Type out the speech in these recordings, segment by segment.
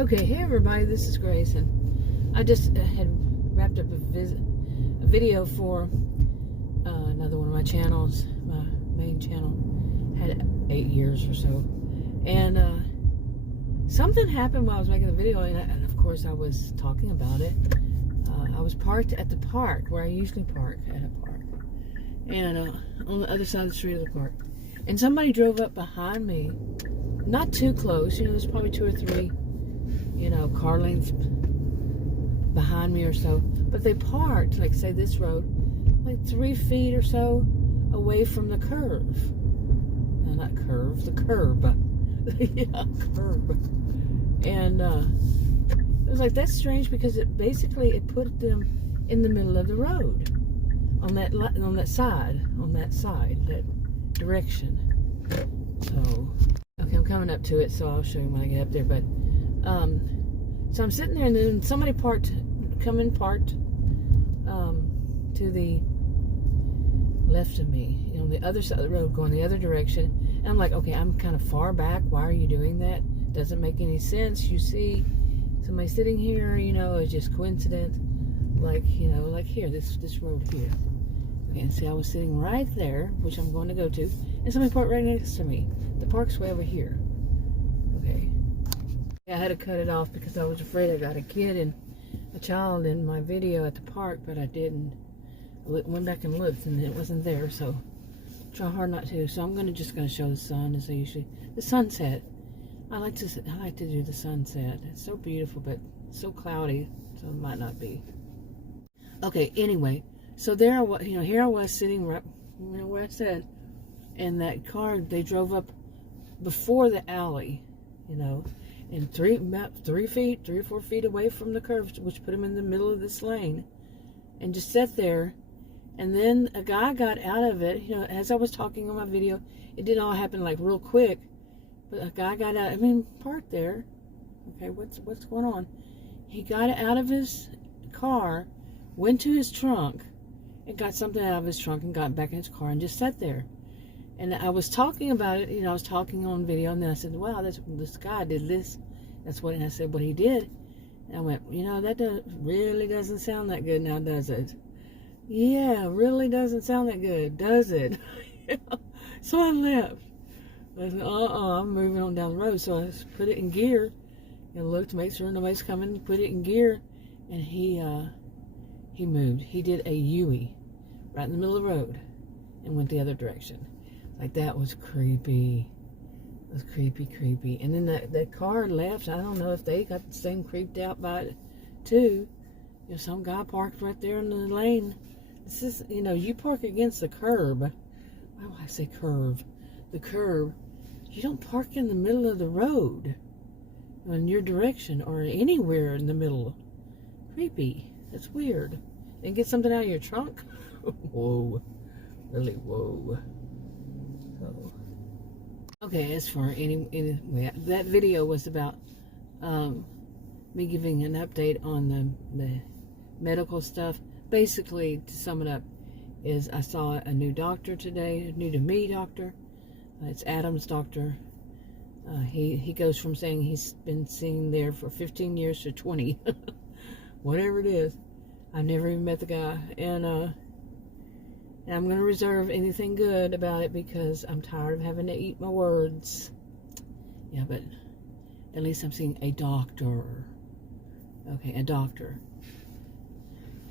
Okay, hey everybody, this is Grace, and I just had wrapped up a video for another one of my channels, my main channel. Had 8 years or so, and something happened while I was making the video, and of course I was talking about it. I was parked at the park where I usually park at a park, and on the other side of the street of the park, and somebody drove up behind me, not too close, there's probably 2 or 3 car lengths behind me or so, but they parked, like say this road, like 3 feet or so away from the curve. No, not curve, the curb. Yeah, curb. And it was like, that's strange, because it put them in the middle of the road on that side, that direction. So, okay, I'm coming up to it, so I'll show you when I get up there. But so I'm sitting there, and then somebody parked to the left of me, on the other side of the road, going the other direction. And I'm like, okay, I'm kind of far back. Why are you doing that? Doesn't make any sense. You see somebody sitting here, it's just coincidence. Like, like here, this road here. Okay, and see, I was sitting right there, which I'm going to go to, and somebody parked right next to me. The park's way over here. Okay. I had to cut it off because I was afraid I got a kid and a child in my video at the park, but I didn't. I went back and looked, and it wasn't there, so try hard not to. So I'm just gonna show the sun, as I usually. The sunset. I like to do the sunset. It's so beautiful, but so cloudy, so it might not be. Okay. Anyway, so there I was. Here I was sitting right where I said, and that car, they drove up before the alley, and about 3 or 4 feet away from the curve, which put him in the middle of this lane, and just sat there. And then a guy got out of it. As I was talking on my video, it didn't all happen like real quick, but a guy got out. Parked there. Okay, what's going on? He got out of his car, went to his trunk, and got something out of his trunk, and got back in his car and just sat there. And I was talking about it, I was talking on video, and then I said, wow, this guy did this. And I said what he did. And I went, that really doesn't sound that good now, does it? Yeah, really doesn't sound that good, does it? So I left. I said, I'm moving on down the road. So I just put it in gear and looked to make sure nobody's coming, put it in gear, and he moved. He did a U-ey right in the middle of the road and went the other direction. Like, that was creepy. It was creepy. And then that car left. I don't know if they got the same creeped out by it too. Some guy parked right there in the lane. This is, you park against the curb. Why do I say curve? The curb. You don't park in the middle of the road in your direction or anywhere in the middle. Creepy. That's weird. And get something out of your trunk? Whoa. Really, whoa. So, okay, as for anyway, that video was about me giving an update on the medical stuff. Basically, to sum it up, is I saw a new doctor today, new to me doctor. It's Adam's doctor. He goes from saying he's been seeing there for 15 years to 20. Whatever it is. I've never even met the guy. And I'm going to reserve anything good about it because I'm tired of having to eat my words. Yeah, but at least I'm seeing a doctor. Okay, a doctor.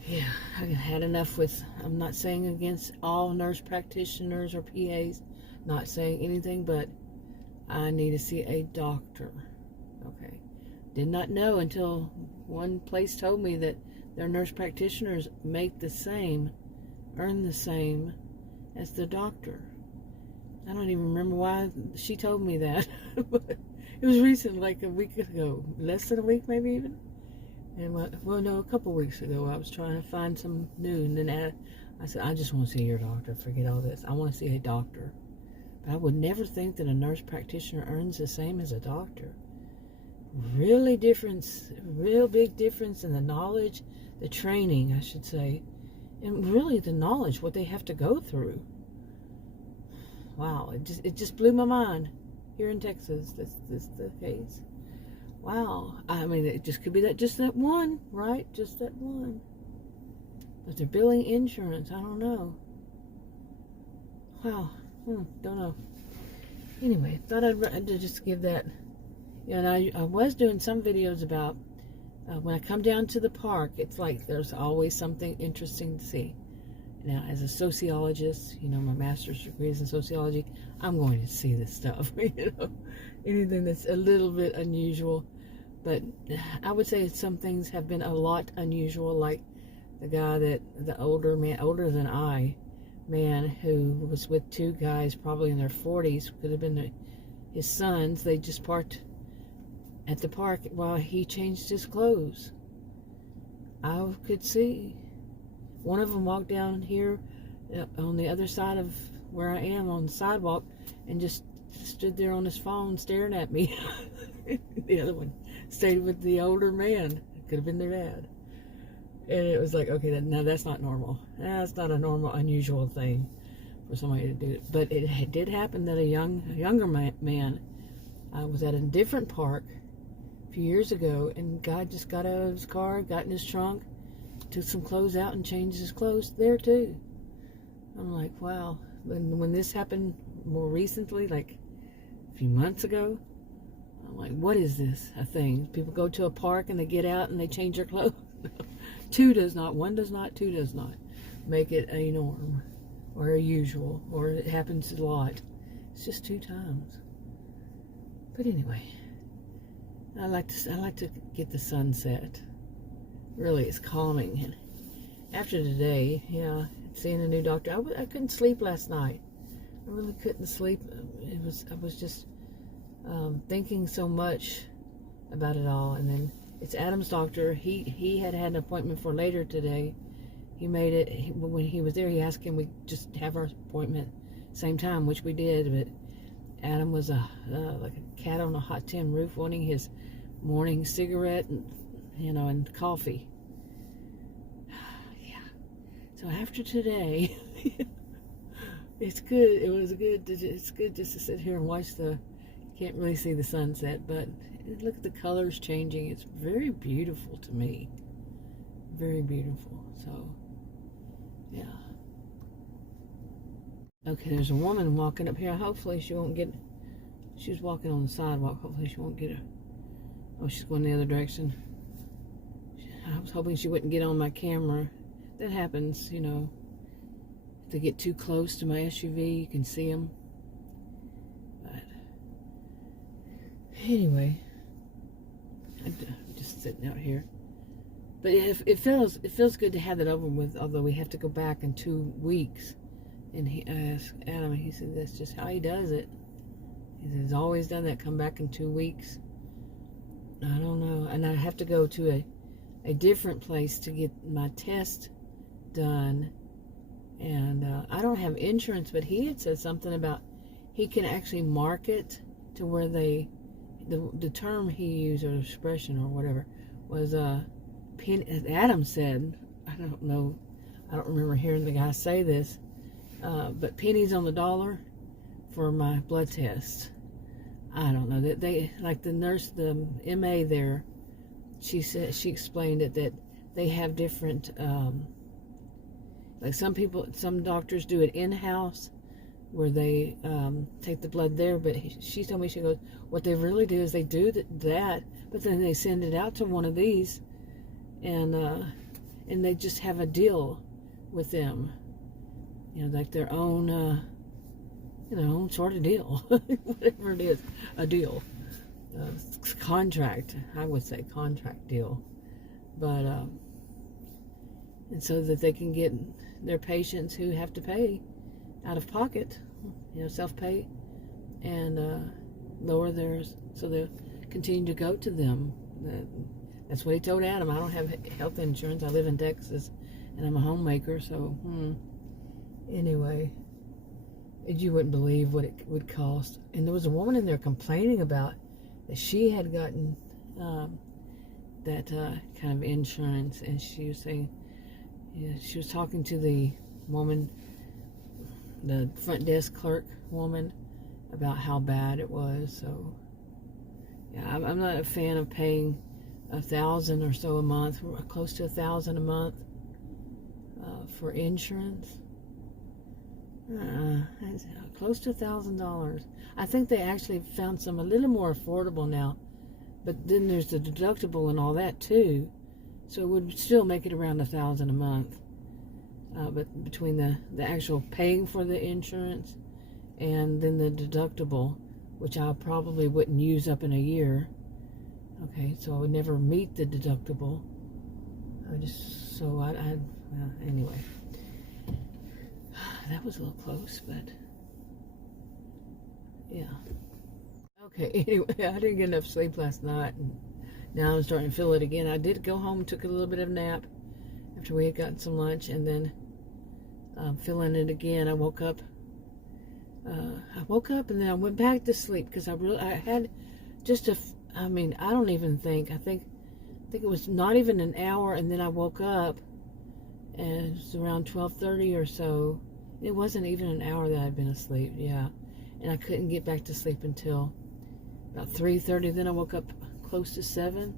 Yeah, I had enough with, I'm not saying against all nurse practitioners or PAs, not saying anything, but I need to see a doctor. Okay. Did not know until one place told me that their nurse practitioners make the same, earn the same as the doctor. I don't even remember why she told me that. But it was recent, like a week ago, less than a week maybe even. And a couple weeks ago, I was trying to find some new, and then I said, I just want to see your doctor. Forget all this. I want to see a doctor. But I would never think that a nurse practitioner earns the same as a doctor. Real big difference in the knowledge, the training, I should say, and really the knowledge, what they have to go through. Wow, it just blew my mind. Here in Texas, that's the case. wow. I mean, it just could be that, just that one, right? Just that one. But they're billing insurance. I don't know. Wow. Don't know. Anyway, thought I'd just give that. And I was doing some videos about when I come down to the park, it's like there's always something interesting to see. Now, as a sociologist, my master's degree is in sociology, I'm going to see this stuff, anything that's a little bit unusual. But I would say some things have been a lot unusual, like the older than I, man who was with two guys probably in their 40s, could have been his sons. They just parked at the park while he changed his clothes. I could see. One of them walked down here on the other side of where I am on the sidewalk and just stood there on his phone staring at me. The other one stayed with the older man. Could have been their dad. And it was like, okay, now that's not normal. That's not a normal, unusual thing for somebody to do. But it did happen that a younger man was at a different park a few years ago, and guy just got out of his car, got in his trunk, took some clothes out and changed his clothes there too. I'm like, wow. When this happened more recently, like a few months ago, I'm like, what is this a thing? People go to a park and they get out and they change their clothes. Two does not, one does not, two does not make it a norm or a usual, or it happens a lot. It's just 2 times. But anyway, I like to get the sunset. Really, it's calming. And after today, seeing a new doctor, I couldn't sleep last night. I really couldn't sleep. I was just thinking so much about it all. And then it's Adam's doctor. He had an appointment for later today. He made it. When he was there, he asked, can we just have our appointment same time, which we did. But Adam was like a cat on a hot tin roof, wanting his morning cigarette and coffee. Yeah. So after today, it's good. It's good just to sit here and watch can't really see the sunset, but look at the colors changing. It's very beautiful to me. Very beautiful. So, yeah. Okay, there's a woman walking up here. Hopefully she won't get, she was walking on the sidewalk. Hopefully she won't get her. Oh, she's going the other direction. I was hoping she wouldn't get on my camera. That happens, If they get too close to my SUV, you can see them. But anyway, I'm just sitting out here. But it feels good to have that over with. Although we have to go back in 2 weeks. And he asked Adam, he said that's just how he does it. He said he's always done that. Come back in 2 weeks. I don't know, and I have to go to a different place to get my test done, and I don't have insurance, but he had said something about he can actually market to where the term he used, or expression or whatever, was Adam said, I don't know, I don't remember hearing the guy say this, but pennies on the dollar for my blood test. I don't know, that they, like the nurse, the MA there, she explained it, that they have different, like some doctors do it in-house where they take the blood there, but she told me, she goes, what they really do is they do that, but then they send it out to one of these, and they just have a deal with them, like their own sort of deal, whatever it is, a deal, contract, I would say contract deal, but, and so that they can get their patients who have to pay out of pocket, self-pay, and lower theirs, so they'll continue to go to them. That's what he told Adam. I don't have health insurance. I live in Texas, and I'm a homemaker, so, anyway, you wouldn't believe what it would cost. And there was a woman in there complaining about that she had gotten that kind of insurance, and she was saying, she was talking to the woman, the front desk clerk woman, about how bad it was. So Yeah, I'm not a fan of paying $1,000 or so a month, close to $1,000 a month for insurance. Close to $1,000. I think they actually found some a little more affordable now, but then there's the deductible and all that too, so it would still make it around $1,000 a month. But between the actual paying for the insurance and then the deductible, which I probably wouldn't use up in a year. Okay, so I would never meet the deductible. Anyway. That was a little close, but yeah. Okay, anyway, I didn't get enough sleep last night, and now I'm starting to feel it again. I did go home and took a little bit of a nap after we had gotten some lunch, and then I'm feeling it again. I woke up and then I went back to sleep because I had just I think it was not even an hour, and then I woke up and it was around 12:30 or so. It wasn't even an hour that I'd been asleep, yeah. And I couldn't get back to sleep until about 3:30. Then I woke up close to 7.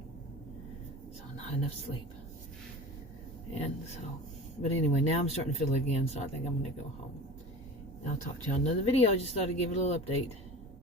So not enough sleep. And so, but anyway, now I'm starting to feel it again, so I think I'm going to go home. And I'll talk to you on another video. I just thought I'd give a little update.